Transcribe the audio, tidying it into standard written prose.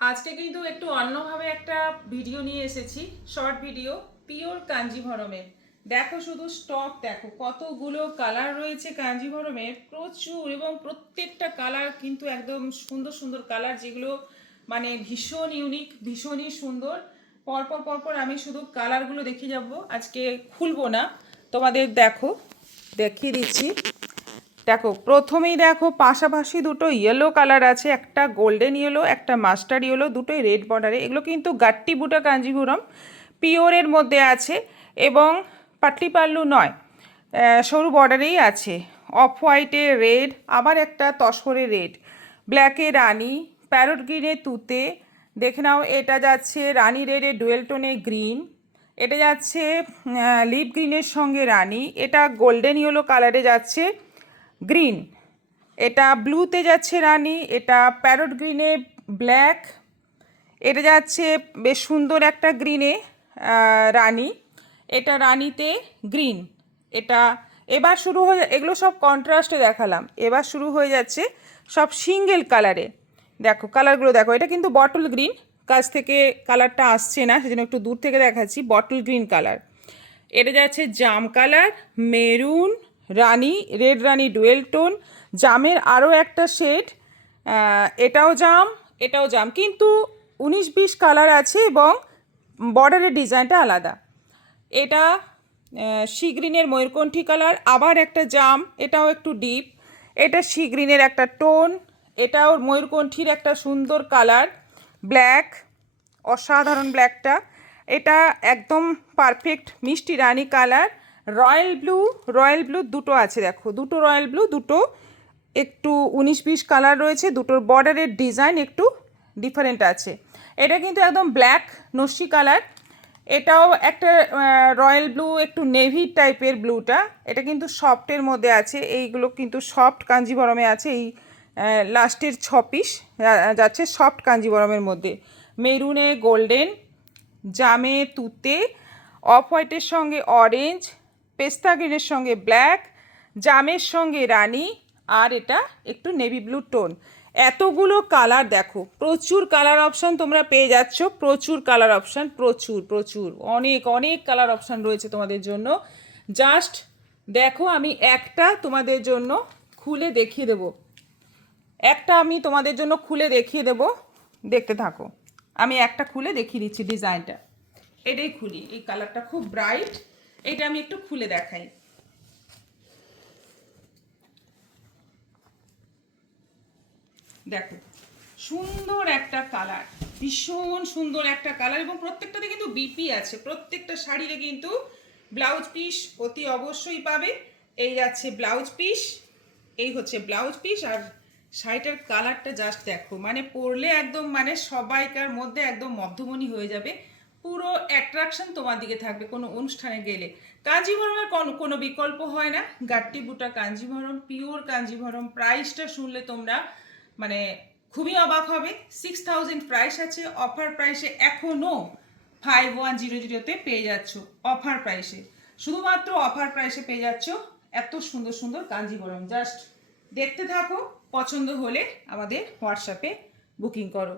আজকে কিন্তু একটু অন্যভাবে একটা ভিডিও নিয়ে এসেছি, শর্ট ভিডিও, পিওর কাঞ্জিভরমের। দেখো শুধু স্টক দেখো, কতগুলো কালার রয়েছে কাঞ্জিভরমের, প্রচুর, এবং প্রত্যেকটা কালার কিন্তু একদম সুন্দর সুন্দর কালার, যেগুলো মানে ভীষণ ইউনিক, ভীষণই সুন্দর। পরপর পরপর আমি শুধু কালারগুলো দেখিয়ে যাব, আজকে খুলবো না, তোমাদের দেখো দেখিয়ে দিচ্ছি। দেখো প্রথমেই দেখো পাশাপাশি দুটো ইয়েলো কালার আছে, একটা গোল্ডেন ইয়েলো, একটা মাস্টার্ড ইয়েলো, দুটোই রেড বর্ডারে। এগুলো কিন্তু গাট্টি বুটা কাঞ্জিভুরম পিওরের মধ্যে আছে, এবং পাটলি পাল্লু নয়, সরু বর্ডারেই আছে। অফ হোয়াইটে রেড, আবার একটা তসরে রেড, ব্ল্যাকে রানি, প্যারট গ্রিনে তুতে, দেখে নাও। এটা যাচ্ছে রানি রেডে ডুয়েল টোনে গ্রিন, এটা যাচ্ছে লিপ গ্রিনের সঙ্গে রানি, এটা গোল্ডেন ইয়েলো কালারে যাচ্ছে গ্রিন, এটা ব্লুতে যাচ্ছে রানি, এটা প্যারট গ্রিনে ব্ল্যাক, এটা যাচ্ছে বেশ সুন্দর একটা গ্রিনে রানি, এটা রানিতে গ্রিন। এটা এবার শুরু হয়ে, এগুলো সব কন্ট্রাস্টে দেখালাম, এবার শুরু হয়ে যাচ্ছে সব সিঙ্গেল কালারে। দেখো কালারগুলো দেখো, এটা কিন্তু বটল গ্রিন, কাছ থেকে কালারটা আসছে না, সেজন্য একটু দূর থেকে দেখাচ্ছি। বটল গ্রিন কালার, এটা যাচ্ছে জাম কালার, মেরুন, রানি, রেড রানি ডুয়েল টোন, জামের আরও একটা শেড, এটাও জাম, এটাও জাম, কিন্তু 19-20 কালার আছে এবং বর্ডারের ডিজাইনটা আলাদা। এটা সি গ্রিনের ময়ূরকণ্ঠী কালার, আবার একটা জাম, এটাও একটু ডিপ, এটা সি গ্রিনের একটা টোন, এটাও ময়ূরকণ্ঠীর একটা সুন্দর কালার, ব্ল্যাক, অসাধারণ ব্ল্যাকটা, এটা একদম পারফেক্ট মিষ্টি রানি colour, royal blue, royal blue দুটো আছে, দেখো দুটো রয়্যাল ব্লু, দুটো একটু 19-20 কালার রয়েছে, দুটোর বর্ডারের ডিজাইন একটু ডিফারেন্ট আছে। এটা কিন্তু একদম ব্ল্যাক নস্যি কালার, এটাও একটা রয়্যাল ব্লু, একটু নেভি টাইপের ব্লুটা, এটা কিন্তু সফটের মধ্যে আছে, এইগুলো কিন্তু সফট কাঞ্জিভরমে আছে। এই লাস্টের 6 পিস যাচ্ছে সফট কাঞ্জিভরমের মধ্যে। মেরুনে গোল্ডেন, জামে তুতে, অফ হোয়াইটের সঙ্গে অরেঞ্জ, পেস্তা গ্রিনের সঙ্গে ব্ল্যাক, জামের সঙ্গে রানি, আর এটা একটু নেভি ব্লু টোন। এতগুলো কালার দেখো, প্রচুর কালার অপশান তোমরা পেয়ে যাচ্ছ, প্রচুর কালার অপশান, প্রচুর প্রচুর অনেক অনেক কালার অপশান রয়েছে তোমাদের জন্য। জাস্ট দেখো, আমি একটা তোমাদের জন্য খুলে দেখিয়ে দেবো, একটা আমি তোমাদের জন্য খুলে দেখিয়ে দেবো, দেখতে থাকো। আমি একটা খুলে দেখিয়ে দিচ্ছি ডিজাইনটা, এটাই খুলি, এই কালারটা খুব ব্রাইট, এটা আমি একটু খুলে দেখাই। দেখো সুন্দর একটা কালার, ভীষণ সুন্দর একটা কালার, এবং প্রত্যেকটাতে কিন্তু বিপি আছে, প্রত্যেকটা শাড়িতে কিন্তু ব্লাউজ পিস অতি অবশ্যই পাবে। এই যাচ্ছে ব্লাউজ পিস, এই হচ্ছে ব্লাউজ পিস, আর শাড়িটার কালারটা জাস্ট দেখো, মানে পরলে একদম মানে সবাইকার মধ্যে একদম মধ্যমণি হয়ে যাবে, পুরো অ্যাট্রাকশন তোমার দিকে থাকবে কোনো অনুষ্ঠানে গেলে। কাঞ্জিভরমের কোনো বিকল্প হয় না, গাট্টি বুটা কাঞ্জিভরম, পিওর কাঞ্জিভরম। প্রাইসটা শুনলে তোমরা মানে খুবই অবাক হবে। 6000 প্রাইস আছে, অফার প্রাইসে এখনও 5100-তে পেয়ে যাচ্ছ, অফার প্রাইসে, শুধুমাত্র অফার প্রাইসে পেয়ে যাচ্ছ এত সুন্দর সুন্দর কাঞ্জিভরম। জাস্ট দেখতে থাকো, পছন্দ হলে আমাদের হোয়াটসঅ্যাপে বুকিং করো।